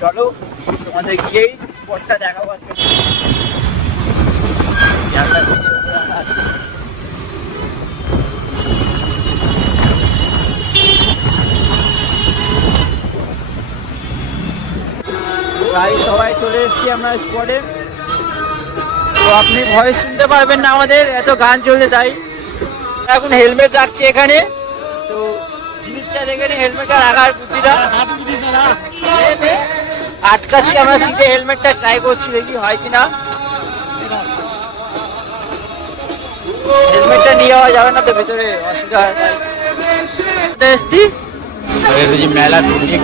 চলো তোমাদের গিয়েই স্পটটা দেখাবো আজকে। প্রায় সবাই চলে এসেছি আমরা স্পটে। তো আপনি ভয়েস শুনতে পারবেন না, আমাদের এত গান চলছে তাই। এখন হেলমেট রাখছি এখানে, তো জিনিসটা দেখে নি হেলমেটটা রাখার বুদ্ধিটা। আটকাচ্ছি আমরা সিটে, হেলমেটটা ট্রাই করছি, দেখি হয় কিনা। হেলমেটটা নিয়ে যাওয়া যাবে না তো, ভেতরে অসুবিধা হয় তাই এসছি মেলা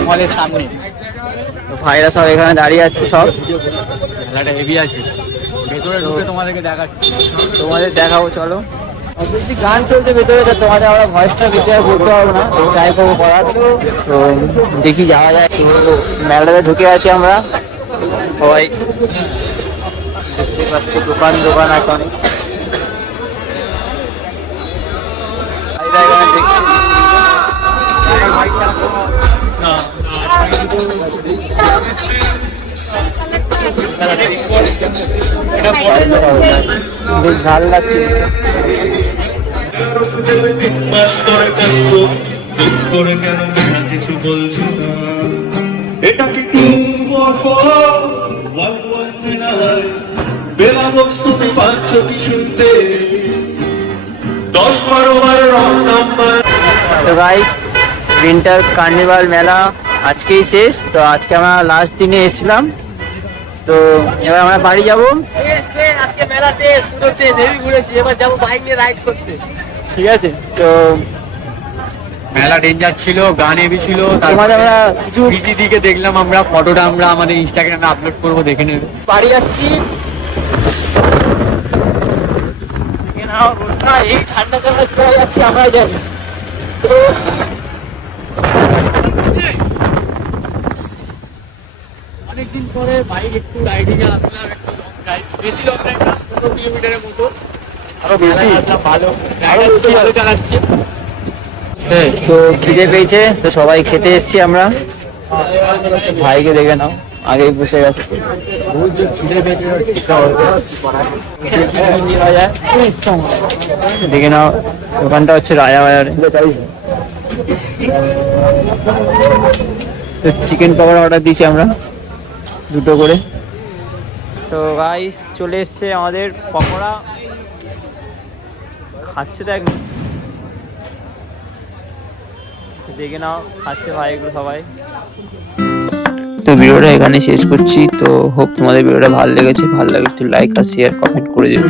মলের সামনে। তো ভাইরা সব এখানে দাঁড়িয়ে আছে, সব মেলাটা হেভি আছে, ভেতরে ঢুকে তোমাদেরকে দেখাচ্ছি, তোমাদের দেখাবো। চলো, অবভিয়াসলি গান চলছে ভেতরে, তো তোমাদের আমরা ভয়েসটা বেশি আর বলতে পারবো না, ট্রাই করবো করার। তো দেখি যাওয়া যায়। মেলাটাতে ঢুকে আছি আমরা সবাই, দেখতে পাচ্ছি দোকান আছে অনেক। দেখছি বেশ ভালো লাগছে। তো গাইস, উইন্টার কার্নিভাল মেলা আজকেই শেষ। তো আজকে আমরা লাস্ট দিনে এসেছিলাম, তো এবার আমরা বাড়ি যাবো। আজকে মেলা শেষ, পুরো শেষ, হেভি ঘুরেছি, এবার যাবো বাইক নিয়ে রাইড করতে। ঠিক আছে, তো মেলা ডেঞ্জার ছিল, গান হেভি ছিল। তারপরে আমরা কিছু দিদিকে দেখলাম, আমরা ফটোটা আমরা আমাদের ইনস্টাগ্রামে আপলোড করবো, দেখে নেবে। বাড়ি যাচ্ছি, এই ঠান্ডা জলে চলে যাচ্ছি আমরা, জানি। তো অনেকদিন পরে বাইক একটু রাইডিং এ আসলাম, একটু লং ড্রাইভ, বেশি লং ড্রাইভ না, 15 কিলোমিটারের মতো। আরো বেশি ভালো, ভালো চালাচ্ছে। তো খিদে পেয়েছে, তো সবাই খেতে এসেছি আমরা। ভাইকে দেখে নাও, আগেই বসে গেছে। দেখে নাও, দোকানটা হচ্ছে রাজা বাজারে। তো চিকেন পকোড়া অর্ডার দিয়েছি আমরা, 2টো করে। তো গাইস, চলে এসছে আমাদের পকোড়া, খাচ্ছে তো একদম, দেখে নাও খাচ্ছে ভাই এগুলো সবাই। তো ভিডিওটা এখানে শেষ করছি। তো হোপ তোমাদের ভিডিওটা ভালো লেগেছে, ভালো লাগে একটু লাইক আর শেয়ার কমেন্ট করে দেবে।